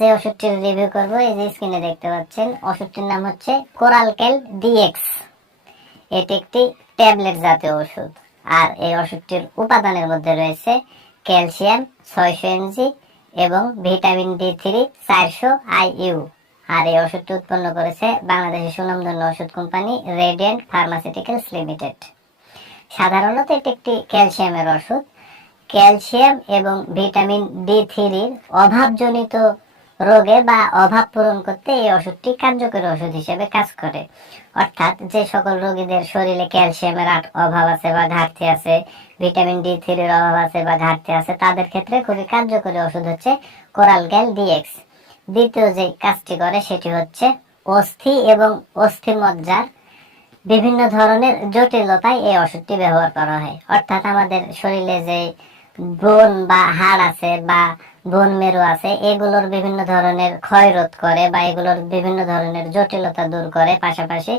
যে ওষুধটির রিভিউ করব, এই যে স্ক্রিনে দেখতে পাচ্ছেন, ওষুধটির নাম হচ্ছে কোরালকেল ডিএক্স এটি একটি ট্যাবলেট জাতীয় ওষুধ। আর এই ওষুধটির উপাদানের মধ্যে রয়েছে ক্যালসিয়াম ছয়শো এমজি এবং ভিটামিন ডি থ্রি চারশো আইইউ। আর এই ওষুধটি উৎপন্ন করেছে বাংলাদেশের সুনামধন্য ওষুধ কোম্পানি রেডিয়েন্ট ফার্মাসিউটিক্যালস লিমিটেড সাধারণত এটি একটি ক্যালসিয়ামের ওষুধ। ক্যালসিয়াম এবং ভিটামিন ডি থ্রির অভাবজনিত রোগে বা অভাব পূরণ করতে এই ওষুধটি কার্যকরী ওষুধ হিসেবে কাজ করে। অর্থাৎ যে সকল রোগীদের শরীরে ক্যালসিয়ামের অভাব আছে বা ঘাটতি আছে, ভিটামিন ডি থ্রির অভাব আছে বা ঘাটতি আছে, তাদের ক্ষেত্রে খুবই কার্যকরী ওষুধ হচ্ছে কোরাল গ্যাল ডিএক্স। দ্বিতীয় যে কাজটি করে সেটি হচ্ছে অস্থি এবং অস্থি মজ্জার বিভিন্ন ধরনের জটিলতায় এই ওষুধটি ব্যবহার করা হয়। অর্থাৎ আমাদের শরীরে যে বোন বা হাড় আছে বা বোন মেরু আছে, এগুলোর বিভিন্ন ধরনের ক্ষয় রোধ করে বা এগুলোর বিভিন্ন ধরনের জটিলতা দূর করে, পাশাপাশি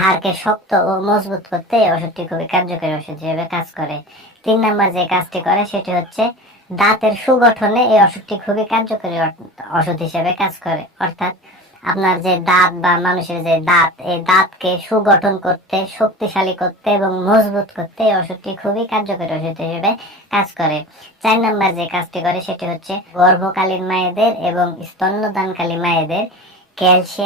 হাড়কে শক্ত ও মজবুত করতে এই ওষুধটি খুবই কার্যকরী ওষুধ হিসেবে কাজ করে। তিন নাম্বার যে কাজটি করে সেটি হচ্ছে দাঁতের সুগঠনে এই ওষুধটি খুবই কার্যকরী ওষুধ হিসেবে কাজ করে। অর্থাৎ আপনার যে দাঁত বা মানুষের যে দাঁত, এই দাঁতকে সুগঠন করতে, শক্তিশালী করতে এবং মজবুত করতে এই ওষুধটি খুবই কার্যকরী ওষুধ হিসেবে কাজ করে। চার নাম্বার যে কাজটি করে সেটি হচ্ছে গর্ভকালীন মায়েদের এবং স্তন্যদানকালী মায়েদের ক্যালসিয়াম